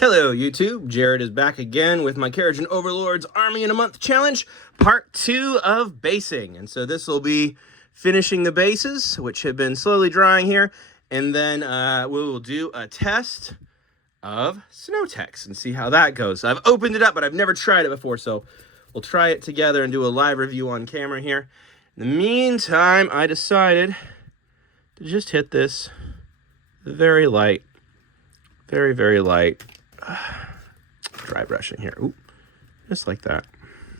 Hello YouTube, Jared is back again with my Kharadron Overlords Army in a Month Challenge, part 2 of basing. And so this will be finishing the bases, which have been slowly drying here, and then we will do a test of Snow-Tex and see how that goes. I've opened it up, but I've never tried it before, so we'll try it together and do a live review on camera here. In the meantime, I decided to just hit this very light, very light dry brushing here. Ooh, just like that,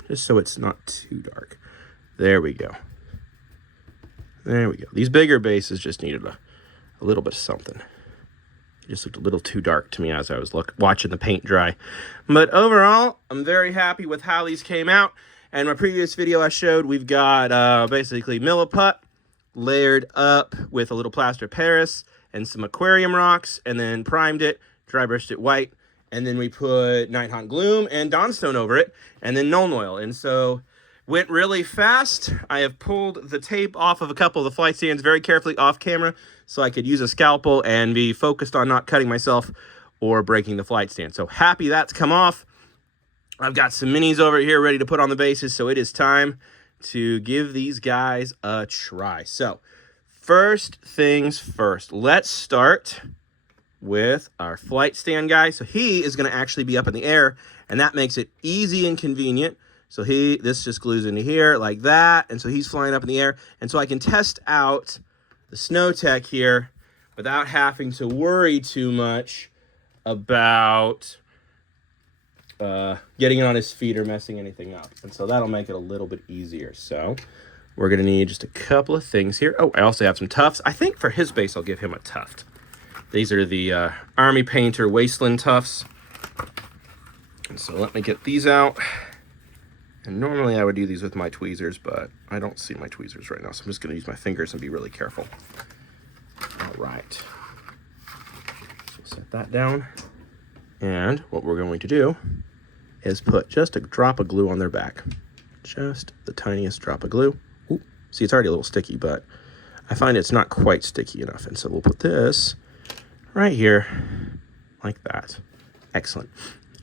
just so it's not too dark. There we go. There we go. These bigger bases just needed a little bit of something. It just looked a little too dark to me as I was watching the paint dry. But overall, I'm very happy with how these came out. And my previous video I showed, we've got basically milliput layered up with a little plaster of Paris and some aquarium rocks, and then primed it, dry brushed it white, and then we put Night Haunt Gloom and Dawnstone over it, and then Nuln Oil. And so went really fast. I have pulled the tape off of a couple of the flight stands very carefully off camera so I could use a scalpel and be focused on not cutting myself or breaking the flight stand. So happy that's come off. I've got some minis over here ready to put on the bases, so it is time to give these guys a try. So first things first, let's start with our flight stand guy. So he is going to actually be up in the air, and that makes it easy and convenient. So this just glues into here like that, and so he's flying up in the air, and so I can test out the Snow-Tex here without having to worry too much about getting it on his feet or messing anything up. And so that'll make it a little bit easier. So we're going to need just a couple of things here. Oh, I also have some tufts. I think for his base I'll give him a tuft. These are the Army Painter Wasteland Tufts. And so let me get these out. And normally I would do these with my tweezers, but I don't see my tweezers right now, so I'm just going to use my fingers and be really careful. All right. So set that down. And what we're going to do is put just a drop of glue on their back. Just the tiniest drop of glue. Ooh, see, it's already a little sticky, but I find it's not quite sticky enough. And so we'll put this right here, like that. Excellent.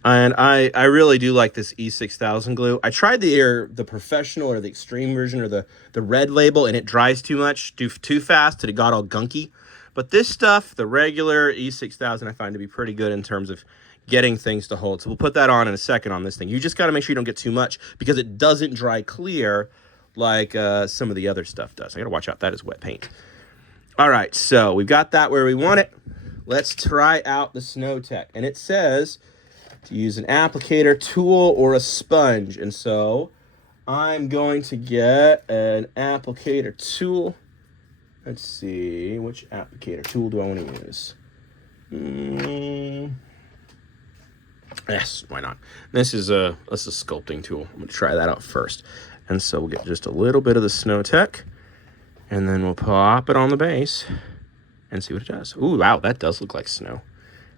And I really do like this E6000 glue. I tried the professional or the extreme version or the red label, and it dries too much, too fast, and it got all gunky. But this stuff, the regular E6000, I find to be pretty good in terms of getting things to hold. So we'll put that on in a second on this thing. You just got to make sure you don't get too much because it doesn't dry clear like some of the other stuff does. I got to watch out. That is wet paint. All right, so we've got that where we want it. Let's try out the Snow-Tex. And it says to use an applicator tool or a sponge. And so I'm going to get an applicator tool. Let's see, which applicator tool do I want to use? Yes, why not? This is a sculpting tool. I'm going to try that out first. And so we'll get just a little bit of the Snow-Tex, and then we'll pop it on the base and see what it does. Ooh, wow, that does look like snow.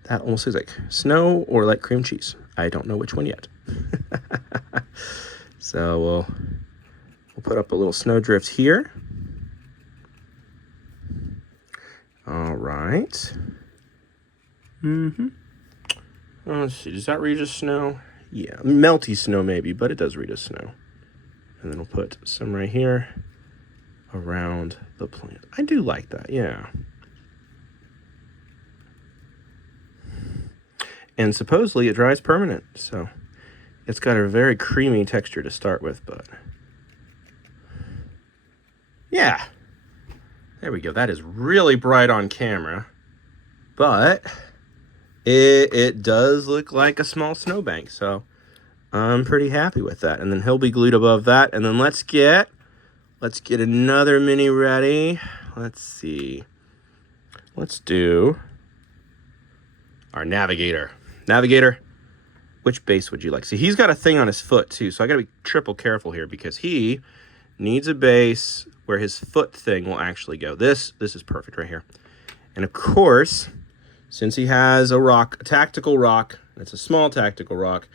That almost looks like snow or like cream cheese. I don't know which one yet. So we'll put up a little snowdrift here. All right. Let's see, does that read as snow? Yeah, melty snow maybe, but it does read as snow. And then we'll put some right here around the plant. I do like that, yeah. And supposedly it dries permanent, so it's got a very creamy texture to start with, but yeah. There we go. That is really bright on camera, but it does look like a small snowbank, so I'm pretty happy with that. And then he'll be glued above that. And then let's get another mini ready. Let's see. Let's do our navigator. Navigator, which base would you like? See, he's got a thing on his foot too, so I gotta be triple careful here because he needs a base where his foot thing will actually go. This is perfect right here. And of course, since he has a rock, a tactical rock, and it's a small tactical rock,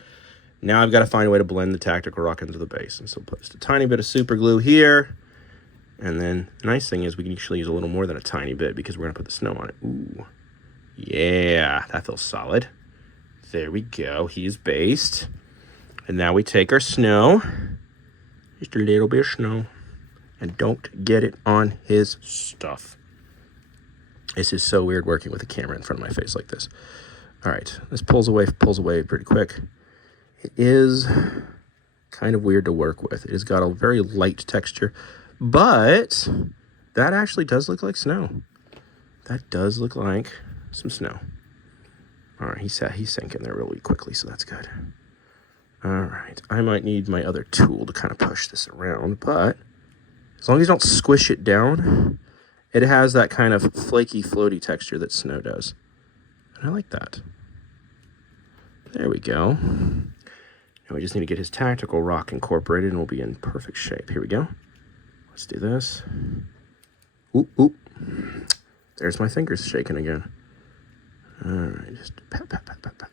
now I've got to find a way to blend the tactical rock into the base. And so put just a tiny bit of super glue here. And then the nice thing is we can actually use a little more than a tiny bit because we're going to put the snow on it. Ooh, yeah, that feels solid. There we go. He's based. And now we take our snow. Just a little bit of snow. And don't get it on his stuff. This is so weird working with a camera in front of my face like this. All right. This pulls away pretty quick. It is kind of weird to work with. It has got a very light texture. But that actually does look like snow. That does look like some snow. All right, he's sinking there really quickly, so that's good. All right, I might need my other tool to kind of push this around, but as long as you don't squish it down, it has that kind of flaky, floaty texture that snow does. And I like that. There we go. Now we just need to get his tactical rock incorporated, and we'll be in perfect shape. Here we go. Let's do this. Oop, oop. There's my fingers shaking again. All right, just pat, pat, pat, pat, pat.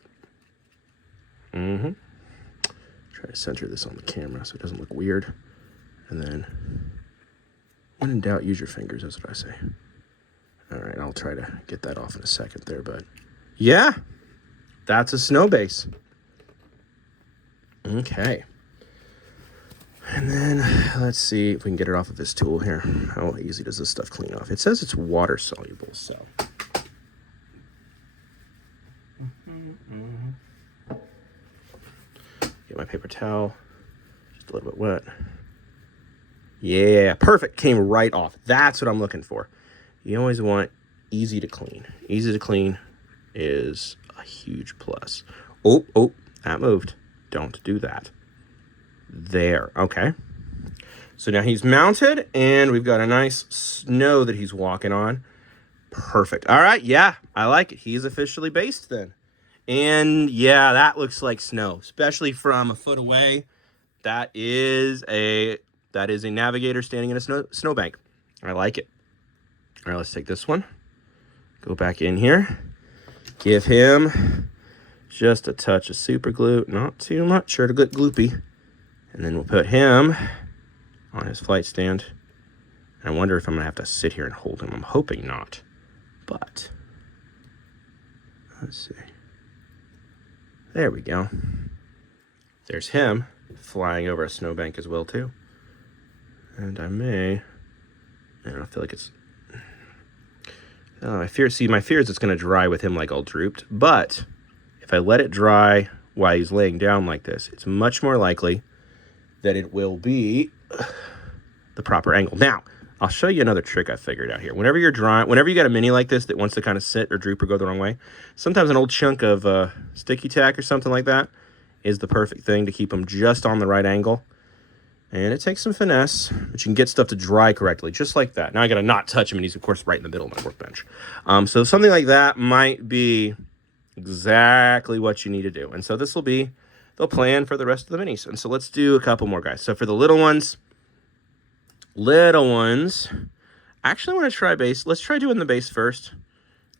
Try to center this on the camera so it doesn't look weird. And then, when in doubt, use your fingers, that's what I say. All right, I'll try to get that off in a second there, but yeah, that's a snow base. Okay. And then, let's see if we can get it off of this tool here. How easy does this stuff clean off? It says it's water soluble, so. Get my paper towel, just a little bit wet. Yeah, perfect, came right off. That's what I'm looking for. You always want easy to clean. Easy to clean is a huge plus. Oh, that moved. Don't do that. There, okay. So now he's mounted, and we've got a nice snow that he's walking on. Perfect. All right, yeah, I like it. He's officially based then. And yeah, that looks like snow, especially from a foot away. That is a navigator standing in a snowbank. I like it. All right, let's take this one. Go back in here. Give him just a touch of super glue. Not too much, sure to get gloopy. And then we'll put him on his flight stand. I wonder if I'm going to have to sit here and hold him. I'm hoping not. But let's see. There we go. There's him flying over a snowbank as well, too. And I don't feel like it's... my fear is it's going to dry with him like all drooped. But if I let it dry while he's laying down like this, it's much more likely that it will be the proper angle. Now, I'll show you another trick I figured out here. Whenever you got a mini like this that wants to kind of sit or droop or go the wrong way, sometimes an old chunk of sticky tack or something like that is the perfect thing to keep them just on the right angle. And it takes some finesse, but you can get stuff to dry correctly, just like that. Now I got to not touch him, and he's, of course, right in the middle of my workbench. So something like that might be exactly what you need to do. And so this will be the plan for the rest of the minis. And so let's do a couple more, guys. So for the little ones, I actually want to try base. Let's try doing the base first.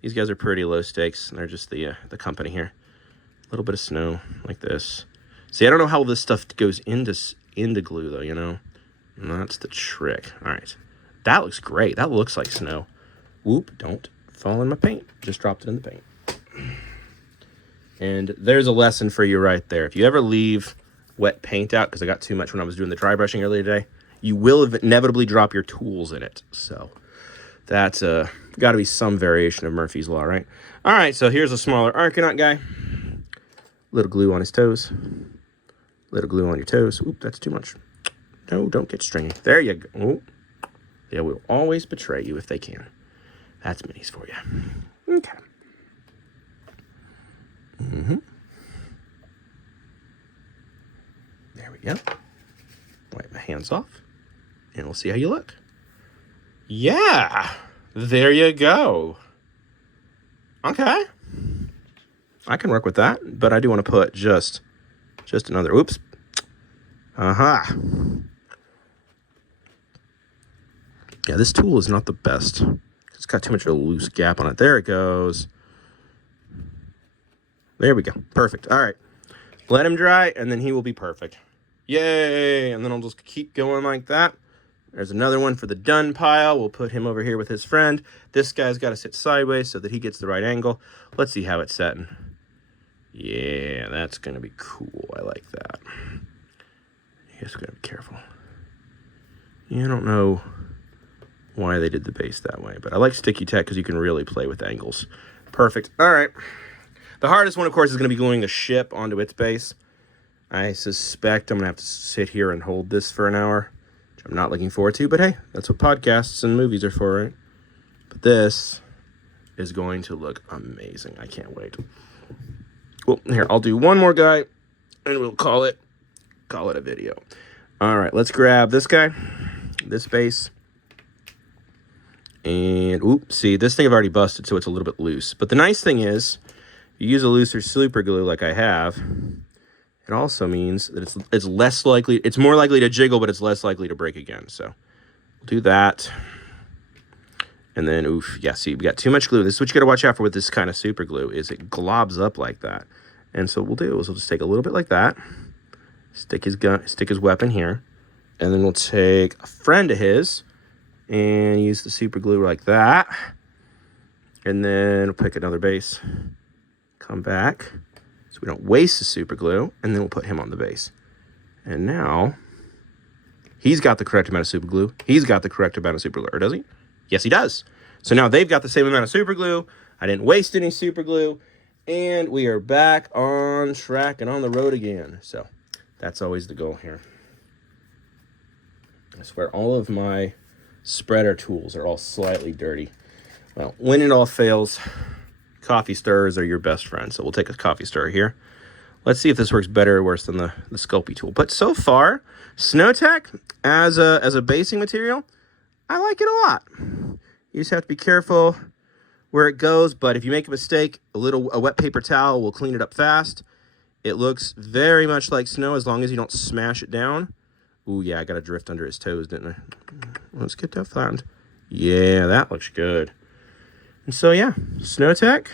These guys are pretty low stakes, and they're just the company here. A little bit of snow like this. See, I don't know how this stuff goes into glue, though, you know? And that's the trick. All right. That looks great. That looks like snow. Whoop, don't fall in my paint. Just dropped it in the paint. And there's a lesson for you right there. If you ever leave wet paint out, because I got too much when I was doing the dry brushing earlier today, you will inevitably drop your tools in it. So that's got to be some variation of Murphy's Law, right? All right, so here's a smaller Archinaut guy. Little glue on his toes. Little glue on your toes. Oop, that's too much. No, don't get stringy. There you go. Ooh. They will always betray you if they can. That's minis for you. Okay. There we go. Wipe my hands off. And we'll see how you look. Yeah. There you go. Okay. I can work with that, but I do want to put just another, oops. Yeah, this tool is not the best. It's got too much of a loose gap on it. There it goes. There we go. Perfect. All right. Let him dry, and then he will be perfect. Yay! And then I'll just keep going like that. There's another one for the done pile. We'll put him over here with his friend. This guy's got to sit sideways so that he gets the right angle. Let's see how it's setting. Yeah, that's going to be cool. I like that. You guys got to be careful. Yeah, I don't know why they did the base that way, but I like sticky tack because you can really play with angles. Perfect. All right. The hardest one, of course, is going to be gluing the ship onto its base. I suspect I'm going to have to sit here and hold this for an hour, which I'm not looking forward to, but hey, that's what podcasts and movies are for, right? But this is going to look amazing. I can't wait. Well, here, I'll do one more guy, and we'll call it a video. All right, let's grab this guy, this base. And, oops, see, this thing I've already busted, so it's a little bit loose. But the nice thing is, you use a looser super glue like I have, it also means that it's less likely, it's more likely to jiggle, but it's less likely to break again. So we'll do that. And then, oof, yeah, see, we got too much glue. This is what you got to watch out for with this kind of super glue, is it globs up like that. And so what we'll do is we'll just take a little bit like that, stick his weapon here, and then we'll take a friend of his and use the super glue like that. And then we'll pick another base, come back, so we don't waste the super glue, and then we'll put him on the base. And now, he's got the correct amount of super glue. He's got the correct amount of super glue, or does he? Yes, he does. So now they've got the same amount of super glue. I didn't waste any super glue, and we are back on track and on the road again. So that's always the goal here. I swear all of my spreader tools are all slightly dirty. Well, when it all fails, coffee stirrers are your best friend. So we'll take a coffee stirrer here. Let's see if this works better or worse than the Sculpey tool. But so far, Snow-Tex as a basing material, I like it a lot. You just have to be careful where it goes, but if you make a mistake, a wet paper towel will clean it up fast. It looks very much like snow as long as you don't smash it down. Ooh, yeah, I got a drift under his toes, didn't I? Let's get that flattened. Yeah, that looks good. And so, yeah, Snow-Tex,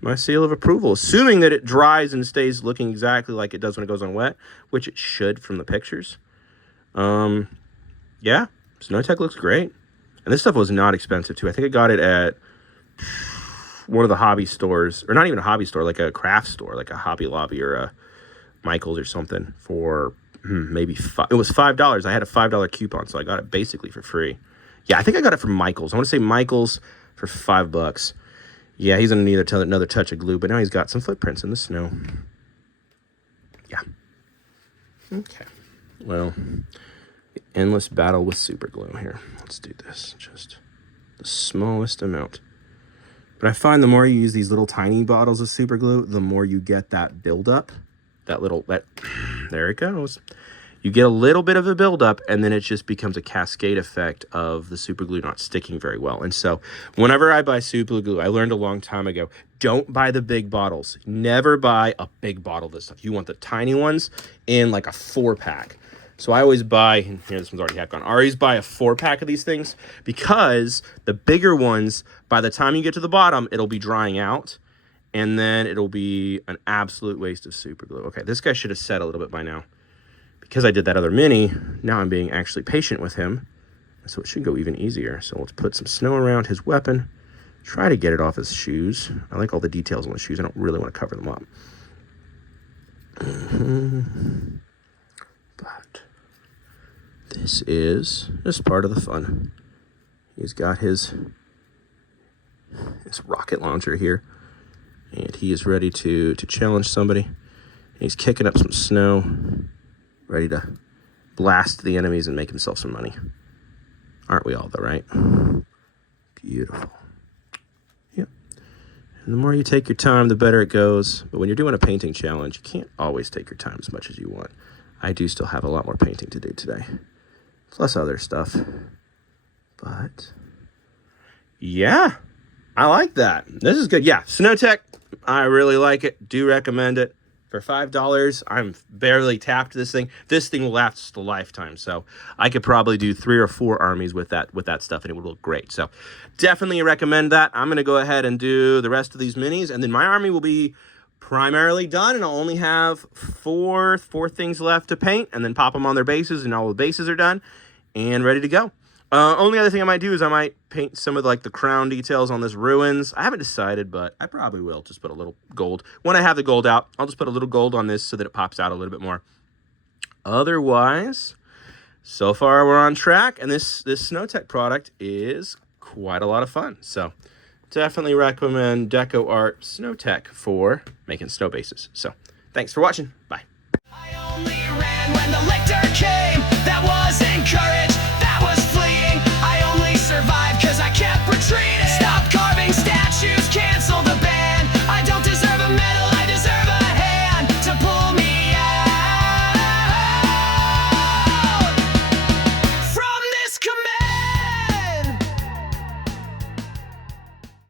my seal of approval, assuming that it dries and stays looking exactly like it does when it goes on wet, which it should from the pictures. Yeah, Snow-Tex looks great. And this stuff was not expensive, too. I think I got it at one of the hobby stores, or not even a hobby store, like a craft store, like a Hobby Lobby or a Michael's or something for maybe it was $5. I had a $5 coupon, so I got it basically for free. Yeah, I think I got it from Michael's. I want to say Michael's for $5. Yeah, he's going to need another touch of glue, but now he's got some footprints in the snow. Yeah. Okay. Well, endless battle with super glue here. Let's do this. Just the smallest amount. But I find the more you use these little tiny bottles of super glue, the more you get that buildup. There it goes. You get a little bit of a buildup, and then it just becomes a cascade effect of the super glue not sticking very well. And so whenever I buy super glue, I learned a long time ago, don't buy the big bottles. Never buy a big bottle of this stuff. You want the tiny ones in like a 4-pack. So I always buy, and here, this one's already half gone. I always buy a 4-pack of these things because the bigger ones, by the time you get to the bottom, it'll be drying out. And then it'll be an absolute waste of super glue. Okay, this guy should have set a little bit by now. Because I did that other mini, now I'm being actually patient with him. So it should go even easier. So let's put some snow around his weapon. Try to get it off his shoes. I like all the details on the shoes. I don't really want to cover them up. But this is just part of the fun. He's got his rocket launcher here. And he is ready to challenge somebody. He's kicking up some snow, ready to blast the enemies and make himself some money. Aren't we all, though, right? Beautiful. Yep. And the more you take your time, the better it goes. But when you're doing a painting challenge, you can't always take your time as much as you want. I do still have a lot more painting to do today, plus other stuff. But yeah, I like that. This is good. Yeah, Snow-Tex, I really like it. Do recommend it. For $5, I'm barely tapped this thing. This thing will last a lifetime, so I could probably do 3 or 4 armies with that stuff, and it would look great. So definitely recommend that. I'm going to go ahead and do the rest of these minis, and then my army will be primarily done, and I'll only have four things left to paint, and then pop them on their bases, and all the bases are done and ready to go. Only other thing I might do is I might paint some of like the crown details on this ruins. I haven't decided, but I probably will just put a little gold. When I have the gold out, I'll just put a little gold on this so that it pops out a little bit more. Otherwise, so far we're on track, and this Snow-Tex product is quite a lot of fun. So definitely recommend Deco Art Snow-Tex for making snow bases. So thanks for watching. Bye. I only ran when the lictor